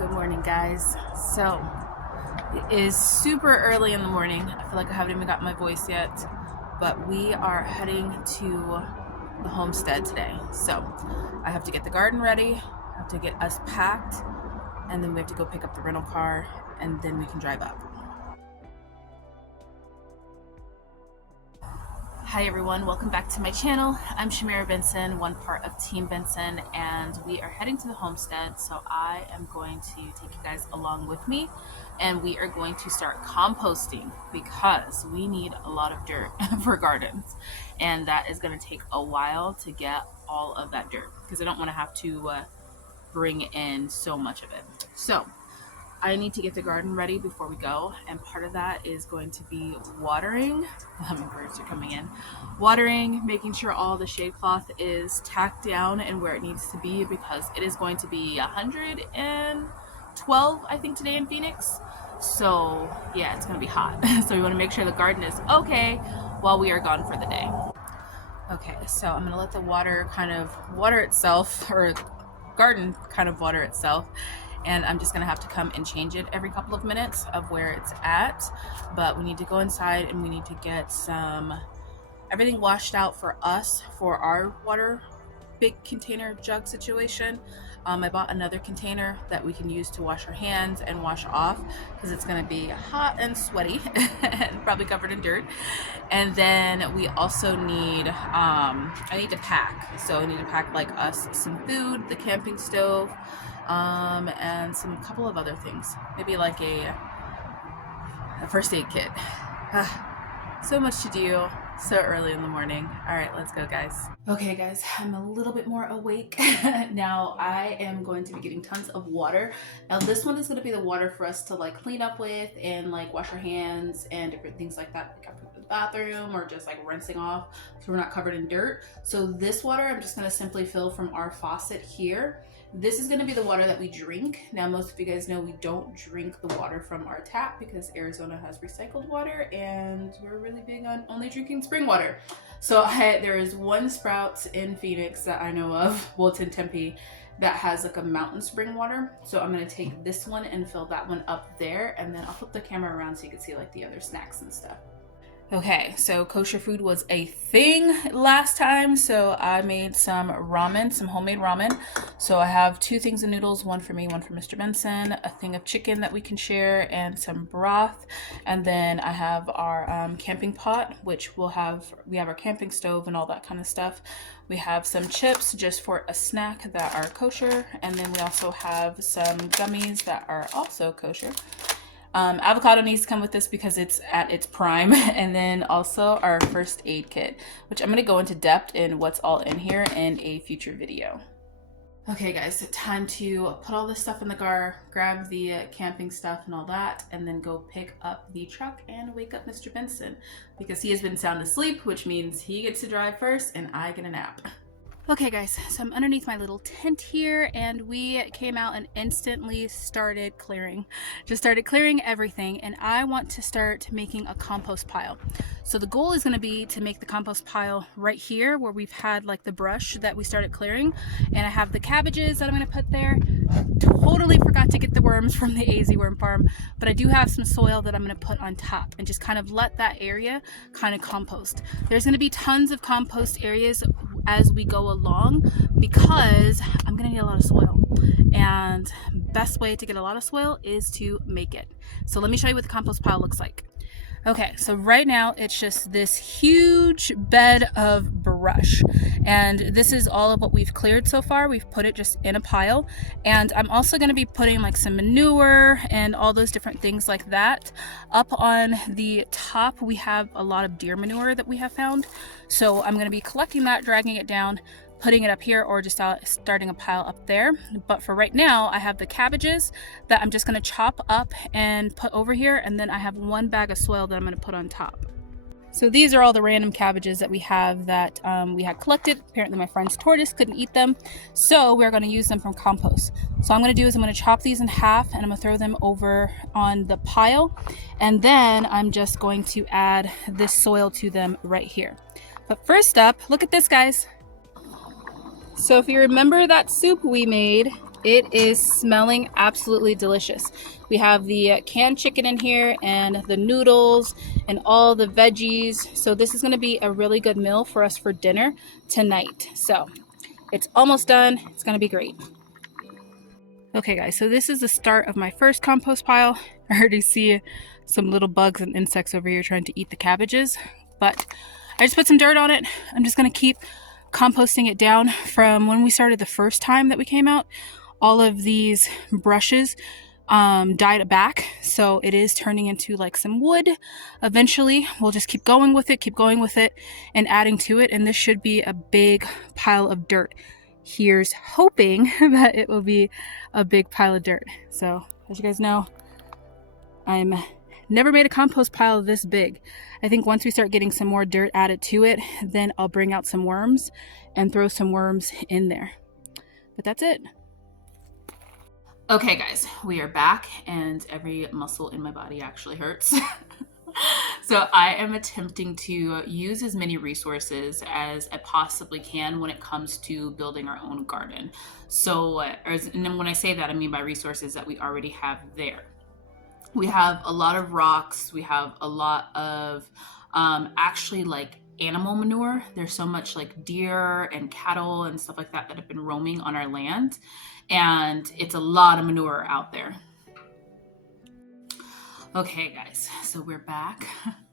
Good morning, guys. So it is super early in the morning. I feel like I haven't even got my voice yet, but we are heading to the homestead today. So I have to get the garden ready, I have to get us packed, and then we have to go pick up the rental car, and then we can drive up. Hi everyone, welcome back to my channel. I'm Shamira Benson, one part of Team Benson, and we are heading to the homestead. So I am going to take you guys along with me, and we are going to start composting because we need a lot of dirt for gardens, and that is going to take a while to get all of that dirt because I don't want to have to bring in so much of it. So I need to get the garden ready before we go, and part of that is going to be watering. Birds are coming in. Watering, making sure all the shade cloth is tacked down and where it needs to be, because it is going to be 112, I think, today in Phoenix. So yeah, it's going to be hot. So we want to make sure the garden is okay while we are gone for the day. Okay, so I'm going to let the water kind of water itself, or garden kind of water itself. And I'm just gonna have to come and change it every couple of minutes of where it's at. But we need to go inside and we need to get everything washed out for us for our water big container jug situation. I bought another container that we can use to wash our hands and wash off, because it's gonna be hot and sweaty and probably covered in dirt. And then we also need, I need to pack. So I need to pack like us some food, the camping stove, and some couple of other things, maybe like a first aid kit. So much to do so early in the morning. All right, let's go, guys. Okay guys, I'm a little bit more awake now. I am going to be getting tons of water. Now this one is going to be the water for us to like clean up with and like wash our hands and different things like that, like after the bathroom or just like rinsing off so we're not covered in dirt. So this water I'm just going to simply fill from our faucet here. This is going to be the water that we drink. Now, most of you guys know we don't drink the water from our tap because Arizona has recycled water and we're really big on only drinking spring water. So there is one Sprouts in Phoenix that I know of, well, it's in Tempe, that has like a mountain spring water. So I'm going to take this one and fill that one up there, and then I'll flip the camera around so you can see like the other snacks and stuff. Okay, so kosher food was a thing last time, so I made some ramen, some homemade ramen. So I have 2 things of noodles, one for me, one for Mr. Benson, a thing of chicken that we can share, and some broth. And then I have our camping pot, which we have our camping stove and all that kind of stuff. We have some chips just for a snack that are kosher, and then we also have some gummies that are also kosher. Avocado needs to come with this because it's at its prime. And then also our first aid kit, which I'm going to go into depth in what's all in here in a future video. Okay guys, time to put all this stuff in the car, grab the camping stuff and all that, and then go pick up the truck and wake up Mr. Benson, because he has been sound asleep, which means he gets to drive first and I get a nap. Okay guys, so I'm underneath my little tent here, and we came out and instantly started clearing. Just started clearing everything, and I want to start making a compost pile. So the goal is going to be to make the compost pile right here where we've had like the brush that we started clearing, and I have the cabbages that I'm going to put there. Totally forgot to get the worms from the AZ worm farm, but I do have some soil that I'm going to put on top and just kind of let that area kind of compost. There's going to be tons of compost areas as we go along because I'm going to need a lot of soil, and best way to get a lot of soil is to make it. So let me show you what the compost pile looks like. Okay, so right now it's just this huge bed of brush, and this is all of what we've cleared so far. We've put it just in a pile, and I'm also going to be putting like some manure and all those different things like that. Up on the top we have a lot of deer manure that we have found, so I'm going to be collecting that, dragging it down, putting it up here, or just starting a pile up there. But for right now, I have the cabbages that I'm just going to chop up and put over here, and then I have 1 bag of soil that I'm going to put on top. So these are all the random cabbages that we have that we had collected. Apparently my friend's tortoise couldn't eat them, so we're going to use them from compost. So what I'm going to do is I'm going to chop these in half, and I'm going to throw them over on the pile, and then I'm just going to add this soil to them right here. But first up, look at this, guys. So if you remember that soup we made It is smelling absolutely delicious. We have the canned chicken in here and the noodles and all the veggies. So this is going to be a really good meal for us for dinner tonight. So it's almost done. It's going to be great. Okay guys, so this is the start of my first compost pile. I already see some little bugs and insects over here trying to eat the cabbages, but I just put some dirt on it. I'm just going to keep composting it down from when we started the first time that we came out. All of these brushes died back, so it is turning into like some wood. Eventually we'll just keep going with it and adding to it, and this should be a big pile of dirt. Here's hoping that it will be a big pile of dirt. So as you guys know, I'm never made a compost pile this big. I think once we start getting some more dirt added to it, then I'll bring out some worms and throw some worms in there. But that's it. Okay guys, we are back and every muscle in my body actually hurts. So I am attempting to use as many resources as I possibly can when it comes to building our own garden. So, and then when I say that, I mean by resources that we already have there. We have a lot of rocks. We have a lot of actually like animal manure. There's so much like deer and cattle and stuff like that that have been roaming on our land. And it's a lot of manure out there. Okay guys, so we're back.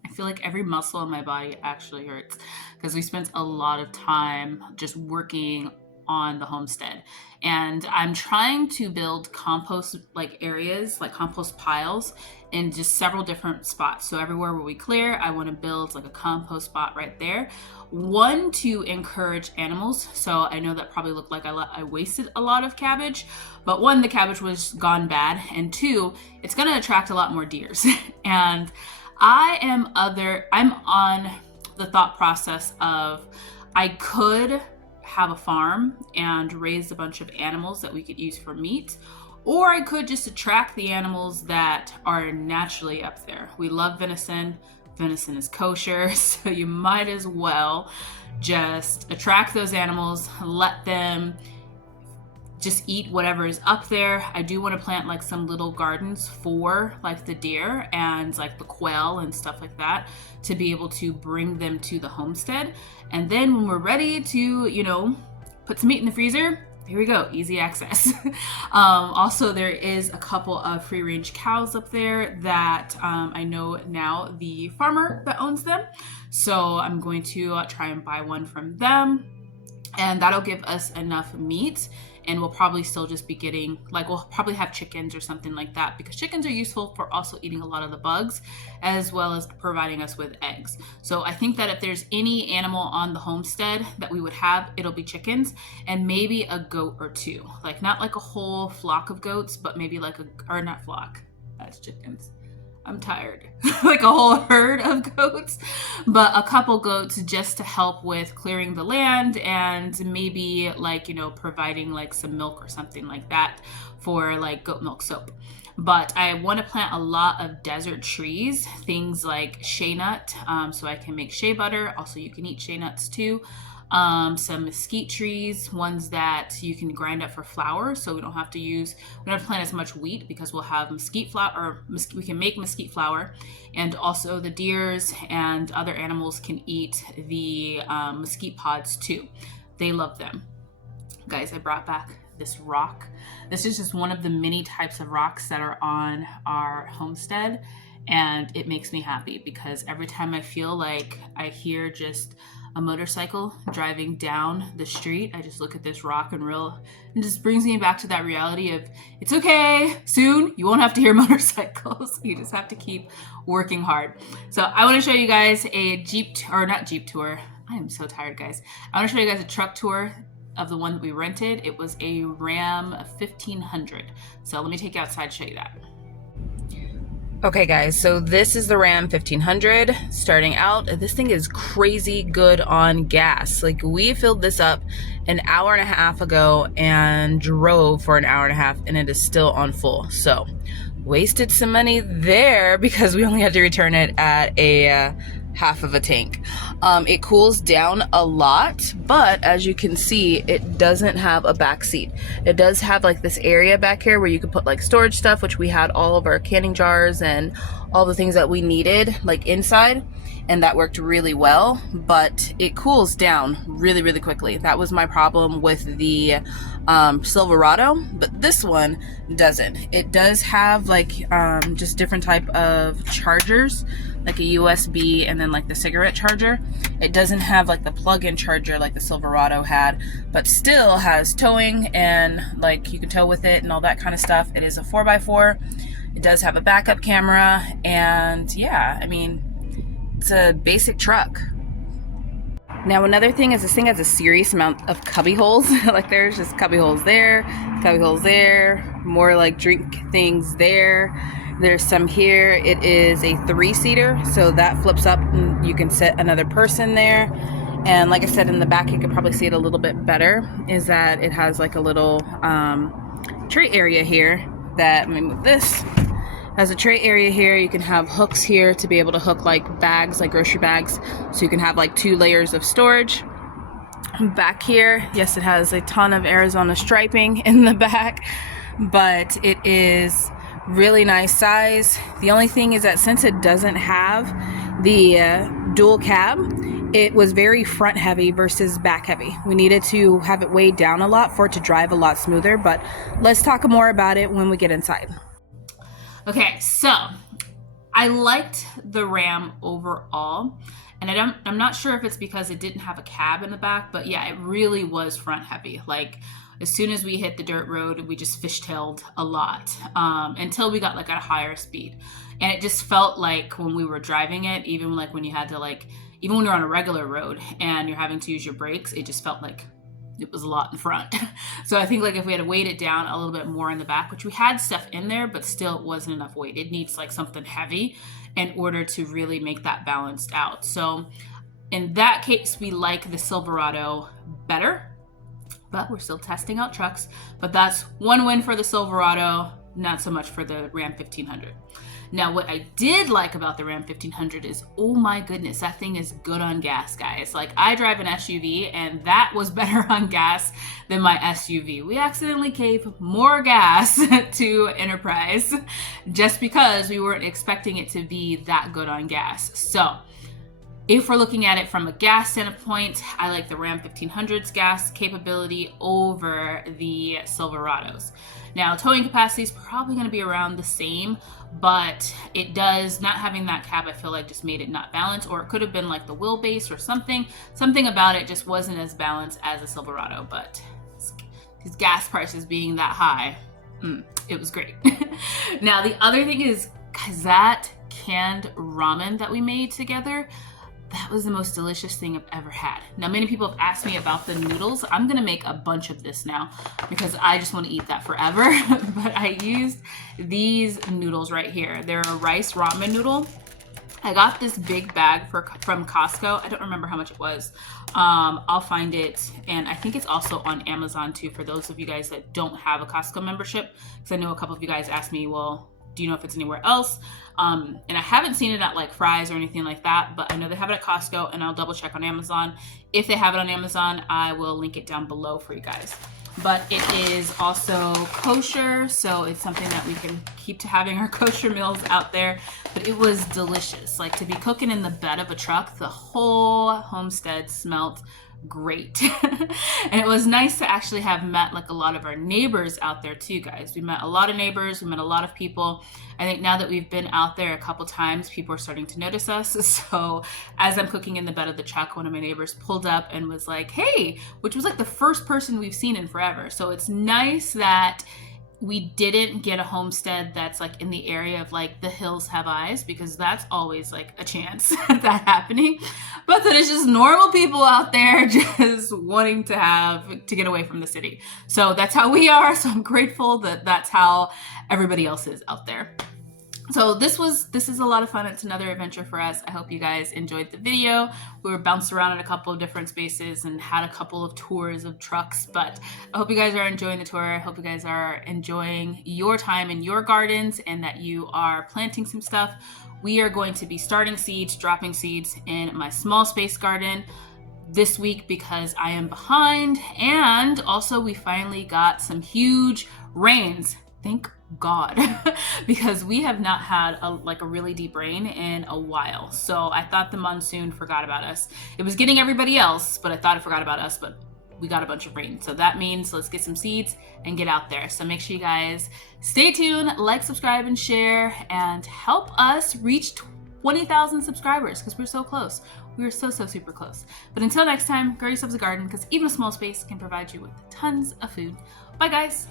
I feel like every muscle in my body actually hurts because we spent a lot of time just working on the homestead, and I'm trying to build compost like areas, like compost piles in just several different spots. So everywhere where we clear, I want to build like a compost spot right there. One, to encourage animals. So I know that probably looked like I wasted a lot of cabbage, but one, the cabbage was gone bad, and two, it's going to attract a lot more deers. And I'm on the thought process of I could have a farm and raise a bunch of animals that we could use for meat, or I could just attract the animals that are naturally up there. We love venison. Venison is kosher, so you might as well just attract those animals, let them just eat whatever is up there. I do want to plant like some little gardens for like the deer and like the quail and stuff like that to be able to bring them to the homestead. And then when we're ready to, you know, put some meat in the freezer, here we go, easy access. Also, there is a couple of free range cows up there that I know now the farmer that owns them. So I'm going to try and buy one from them, and that'll give us enough meat. And we'll probably still just be getting, like, we'll probably have chickens or something like that, because chickens are useful for also eating a lot of the bugs as well as providing us with eggs. So I think that if there's any animal on the homestead that we would have, it'll be chickens, and maybe a goat or two. Like, not like a whole flock of goats, but maybe like or not flock, that's chickens. I'm tired. Like a whole herd of goats, but a couple goats just to help with clearing the land, and maybe like, you know, providing like some milk or something like that for like goat milk soap. But I want to plant a lot of desert trees, things like shea nut, so I can make shea butter. Also, you can eat shea nuts too. Some mesquite trees, ones that you can grind up for flour, so we don't have to plant as much wheat, because we'll have mesquite flour, or we can make mesquite flour. And also the deers and other animals can eat the mesquite pods too. They love them. Guys, I brought back this rock. This is just one of the many types of rocks that are on our homestead, and it makes me happy because every time I feel like I hear just a motorcycle driving down the street, I just look at this rock and it just brings me back to that reality of, it's okay, soon you won't have to hear motorcycles. You just have to keep working hard. So I want to show you guys a not Jeep tour. I am so tired, guys. I want to show you guys a truck tour of the one that we rented. It was a Ram 1500. So let me take you outside and show you that. Okay guys, so this is the Ram 1500 starting out. This thing is crazy good on gas. Like, we filled this up an hour and a half ago and drove for an hour and a half, and it is still on full. So wasted some money there because we only had to return it at a half of a tank. It cools down a lot, but as you can see, it doesn't have a back seat. It does have like this area back here where you can put like storage stuff, which we had all of our canning jars and all the things that we needed like inside, and that worked really well, but it cools down really, really quickly. That was my problem with the Silverado, but this one doesn't. It does have like just different type of chargers, like a USB and then like the cigarette charger. It doesn't have like the plug-in charger like the Silverado had, but still has towing and like you can tow with it and all that kind of stuff. It is a 4x4. It does have a backup camera, and yeah, I mean, it's a basic truck. Now another thing is this thing has a serious amount of cubby holes. Like there's just cubby holes there, more like drink things there. There's some here. It is a 3-seater, so that flips up and you can sit another person there. And like I said, in the back you could probably see it a little bit better, is that it has like a little tray area here that, let me move this. Has a tray area here. You can have hooks here to be able to hook like bags, like grocery bags. So you can have like 2 layers of storage. Back here, yes, it has a ton of Arizona striping in the back, but it is really nice size. The only thing is that since it doesn't have the dual cab, it was very front heavy versus back heavy. We needed to have it weighed down a lot for it to drive a lot smoother, but let's talk more about it when we get inside. Okay, so I liked the Ram overall, and I'm not sure if it's because it didn't have a cab in the back, but yeah, it really was front heavy. Like as soon as we hit the dirt road, we just fishtailed a lot until we got like at a higher speed. And it just felt like when we were driving it, even like when you had to like, even when you're on a regular road and you're having to use your brakes, it just felt like it was a lot in front. So I think like if we had to weight it down a little bit more in the back, which we had stuff in there, but still it wasn't enough weight. It needs like something heavy in order to really make that balanced out. So in that case, we like the Silverado better, but we're still testing out trucks. But that's one win for the Silverado, not so much for the Ram 1500. Now, what I did like about the Ram 1500 is, oh my goodness, that thing is good on gas, guys. Like, I drive an SUV, and that was better on gas than my SUV. We accidentally gave more gas to Enterprise just because we weren't expecting it to be that good on gas. So, if we're looking at it from a gas standpoint, I like the Ram 1500's gas capability over the Silverados. Now, towing capacity is probably going to be around the same, but it does, not having that cab, I feel like just made it not balanced, or it could have been like the wheelbase or something. Something about it just wasn't as balanced as a Silverado, but these gas prices being that high, it was great. Now, the other thing is, guys, that canned ramen that we made together, that was the most delicious thing I've ever had. Now, many people have asked me about the noodles. I'm gonna make a bunch of this now because I just want to eat that forever. But I used these noodles right here. They're a rice ramen noodle. I got this big bag from Costco. I don't remember how much it was. I'll find it, and I think it's also on Amazon too for those of you guys that don't have a Costco membership, because I know a couple of you guys asked me, well, do you know if it's anywhere else? And I haven't seen it at like Fry's or anything like that, but I know they have it at Costco, and I'll double check on Amazon. If they have it on Amazon, I will link it down below for you guys. But it is also kosher, so it's something that we can keep to having our kosher meals out there. But it was delicious. Like, to be cooking in the bed of a truck, the whole homestead smelled great. And it was nice to actually have met like a lot of our neighbors out there too, guys. We met a lot of neighbors, we met a lot of people. I think now that we've been out there a couple times, people are starting to notice us. So as I'm cooking in the bed of the truck, one of my neighbors pulled up and was like, hey, which was like the first person we've seen in forever. So it's nice that we didn't get a homestead that's like in the area of like the hills have eyes, because that's always like a chance of that happening. But that it's just normal people out there just wanting to get away from the city. So that's how we are. So I'm grateful that that's how everybody else is out there. So this is a lot of fun. It's another adventure for us. I hope you guys enjoyed the video. We were bounced around in a couple of different spaces and had a couple of tours of trucks, but I hope you guys are enjoying the tour. I hope you guys are enjoying your time in your gardens and that you are planting some stuff. We are going to be starting seeds, dropping seeds in my small space garden this week because I am behind, and also we finally got some huge rains. Thank God, because we have not had a really deep rain in a while. So I thought the monsoon forgot about us. It was getting everybody else, but I thought it forgot about us, but we got a bunch of rain. So that means let's get some seeds and get out there. So make sure you guys stay tuned, like, subscribe, and share, and help us reach 20,000 subscribers because we're so close. We're so super close. But until next time, grow yourselves a garden because even a small space can provide you with tons of food. Bye guys.